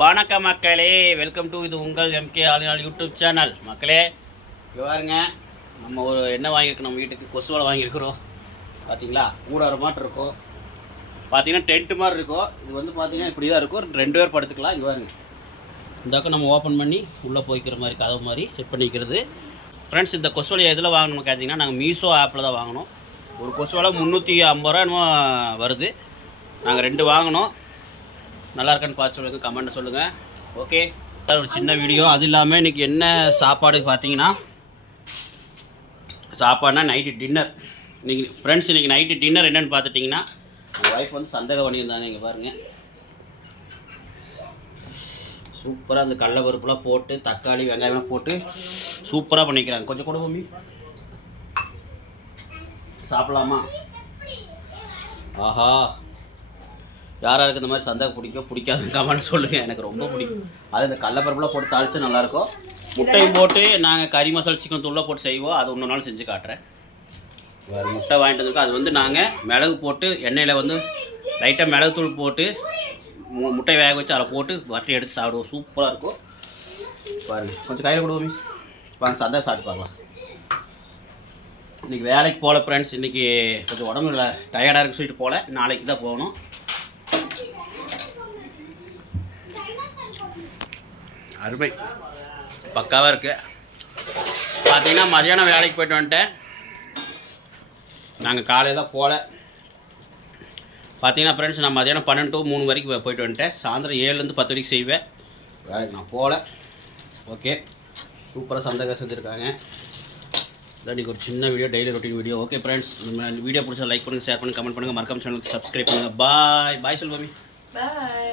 வணக்கம் மக்களே, welcome to இது உங்கள் எம்கே ஆலினால் யூடியூப் சேனல். மக்களே இங்கே பாருங்க, நம்ம ஒரு என்ன வாங்கியிருக்கோம், நம்ம வீட்டுக்கு கொசு வலை வாங்கியிருக்கிறோம். பார்த்தீங்களா, ஊடார மாட்டு இருக்கும். பார்த்தீங்கன்னா டென்ட்டு மாதிரி இருக்கும். இது வந்து பார்த்தீங்கன்னா இப்படி தான் இருக்கும், 2 பேர் படுத்துக்கலாம். இங்கே பாருங்க, இந்தாக்க நம்ம ஓப்பன் பண்ணி உள்ளே போய்க்கிற மாதிரி கதவு மாதிரி செட் பண்ணிக்கிறது. ஃப்ரெண்ட்ஸ், இந்த கொசு வலையை எதில் வாங்கணும்னு கேட்டிங்கன்னா நாங்கள் மீஷோ ஆப்பில் தான் வாங்கினோம். ஒரு கொசு வலை 350 ரூபா என்னமோ வருது. நாங்கள் 2 வாங்கினோம். நல்லா இருக்கான்னு பார்த்து சொல்லுங்கள், கமெண்ட்டை சொல்லுங்கள். ஓகே, ஒரு சின்ன வீடியோ. அது இல்லாமல் இன்றைக்கி என்ன சாப்பாடு பார்த்தீங்கன்னா, சாப்பாடுனா நைட்டு டின்னர். இன்றைக்கி ஃப்ரெண்ட்ஸ், இன்றைக்கி நைட்டு டின்னர் என்னென்னு பார்த்துட்டிங்கன்னா, எங்கள் ஒய்ஃப் வந்து சந்தேகம் பண்ணியிருந்தாங்க. இங்கே பாருங்கள், சூப்பராக அந்த கடலை பருப்புலாம் போட்டு தக்காளி வெங்காயம்லாம் போட்டு சூப்பராக பண்ணிக்கிறாங்க. கொஞ்சம் கூட மம்மி சாப்பிட்லாமா? ஆஹா, யாராருக்கு இந்த மாதிரி சந்தேகம் பிடிக்காது கமெண்ட் சொல்லுங்கள். எனக்கு ரொம்ப பிடிக்கும். அது இந்த கடலப்பருப்புலாம் போட்டு தாளித்து நல்லாயிருக்கும். முட்டையும் போட்டு நாங்கள் கறி மசாலா சிக்கன் தூள்லாம் போட்டு செய்வோம். அது இன்னொரு நாள் செஞ்சு காட்டுறேன். வேறு முட்டை வாங்கிட்டு வந்துருக்கோம். அது வந்து நாங்கள் மிளகு போட்டு எண்ணெயில் வந்து லைட்டாக மிளகு தூள் போட்டு முட்டை வேக வச்சு அதில் போட்டு வட்டி எடுத்து சாப்பிடுவோம். சூப்பராக இருக்கும். பாருங்கள், கொஞ்சம் கையில் கொடுவோம் மிஸ். வாங்க சந்தேகம் சாப்பிட்டு பார்க்கலாம். இன்றைக்கி வேலைக்கு போகல ஃப்ரெண்ட்ஸ். இன்றைக்கி கொஞ்சம் உடம்பு இல்லை, டயர்டாக இருக்குன்னு சொல்லிட்டு போகல. நாளைக்கு தான் போகணும். அருமை, பக்காவாக இருக்குது. பார்த்தீங்கன்னா மதியானம் வேலைக்கு போய்ட்டு வந்துட்டேன். நாங்கள் காலையில் தான் போகல. பார்த்தீங்கன்னா ஃப்ரெண்ட்ஸ், நான் மதியானம் 12 to 3 வரைக்கும் போய்ட்டு வந்துட்டேன். சாயந்தரம் 7 to 10 வரைக்கும் செய்வேன். வேலைக்கு நான் போகல. ஓகே, சூப்பராக சந்தேகம் செஞ்சுருக்காங்க. இதான் இன்றைக்கி ஒரு சின்ன video, daily routine video. Okay friends, நம்ம வீடியோ பிடிச்சா லைக் பண்ணுங்கள், ஷேர் பண்ணுங்கள், கமெண்ட் பண்ணுங்கள், மறக்காம சேனலுக்கு சப்ஸ்கிரைப் பண்ணுங்கள். பாய் பாய் சொல்லுவாமி. பாய்.